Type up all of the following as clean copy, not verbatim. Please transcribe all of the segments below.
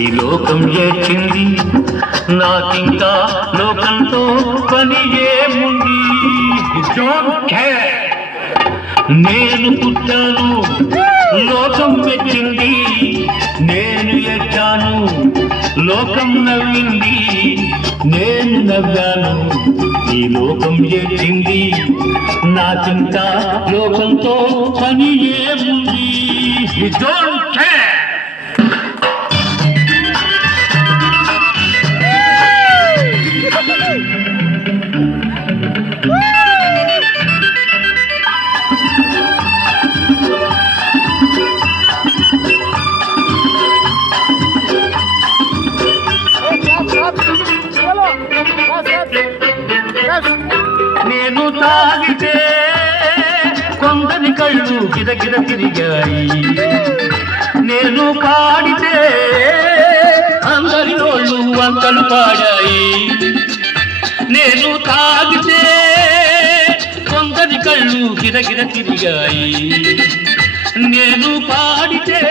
ఈ లోకం చేర్చింది, నాకింకా లోకంతో పని ఏముంది? Don't care. నేను పుట్టాను, లోకం మెచ్చింది, నేను ఎచ్చాను, లోకం నవ్వింది, నేను నవ్వాను, ఈ లోకం చేర్చింది, నాకింకా లోకంతో పని ఏముంది? Don't care. నేను తాగితే కొందరి కళ్ళు గిరగిర తిరిగాయి, నేను పాడితే అందరి నోళ్ళు వంకలు పాడాయి. నేను తాగితే కొందరి కళ్ళు గిరగిర తిరిగాయి, నేను పాడితే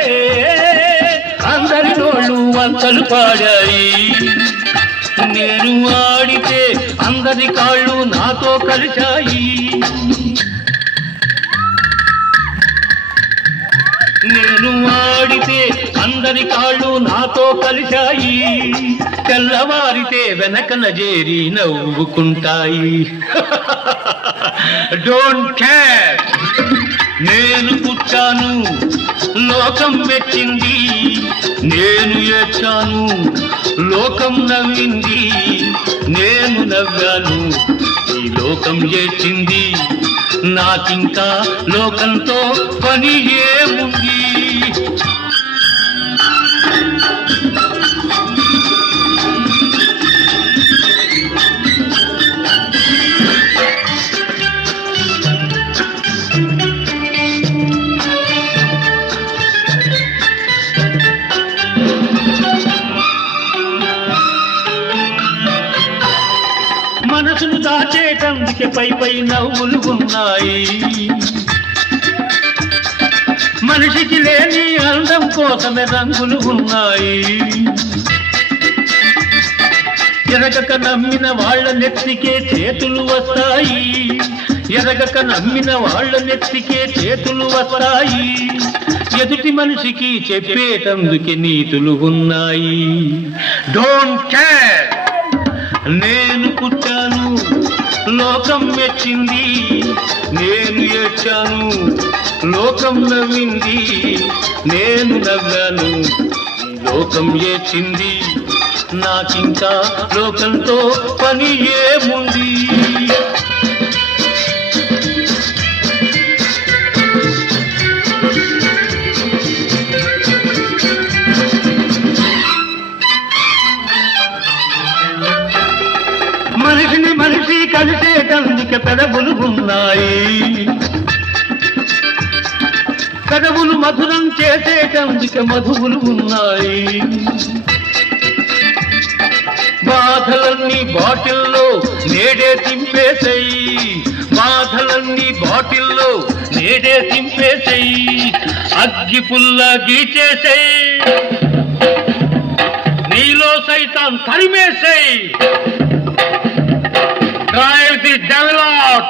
అందరి నోళ్ళు వంకలు పాడాయి. నేను ఆడితే అందరి కాళ్ళు నాతో కలిశాయి, నేను ఆడితే అందరి కాళ్ళు నాతో కలిశాయి. తెల్లవారితే వెనకన చేరి నవ్వుకుంటాయి. Don't care. నేను పుట్టాను, లోకం మెచ్చింది, నేను ఏడ్చాను, లోకం నవ్వింది, నేను నవ్వాను, ఈ లోకం ఏడ్చింది, నాకింకా లోకంతో పని ఏముంది? మనసును దాచేటందుకే పై పై నవ్వులు ఉన్నాయి, మనిషికి లేని అందం కోసమే రంగులు ఉన్నాయి. ఎరగక నమ్మిన వాళ్ళ నెత్తికే చేతులు వస్తాయి, ఎరగక నమ్మిన వాళ్ళ నెత్తికే చేతులు వస్తాయి. ఎదుటి మనిషికి చెప్పేటందుకే నీతులు ఉన్నాయి. Don't care. నేను పుట్టాను, లోకం మెచ్చింది, నేను ఏడ్చాను, లోకం నవ్వింది, నేను నవ్వాను, లోకం ఏడ్చింది, నాకింకా లోకంతో పని ఏముంది? మనిషిని మనిషి కలిసేటందుకే పెదవులు ఉన్నాయి, పెదవులు మధురం చేసేటందుకే మధువులు ఉన్నాయి. బాధలన్నీ బాటిల్లో నేడే తింపేసాయి, బాధలన్నీ బాటిల్లో నేడే తింపేసాయి. అగ్గి పుల్ల గీచేసాయి, నీలో సైతం తరిమేసాయి. Drive the devil out!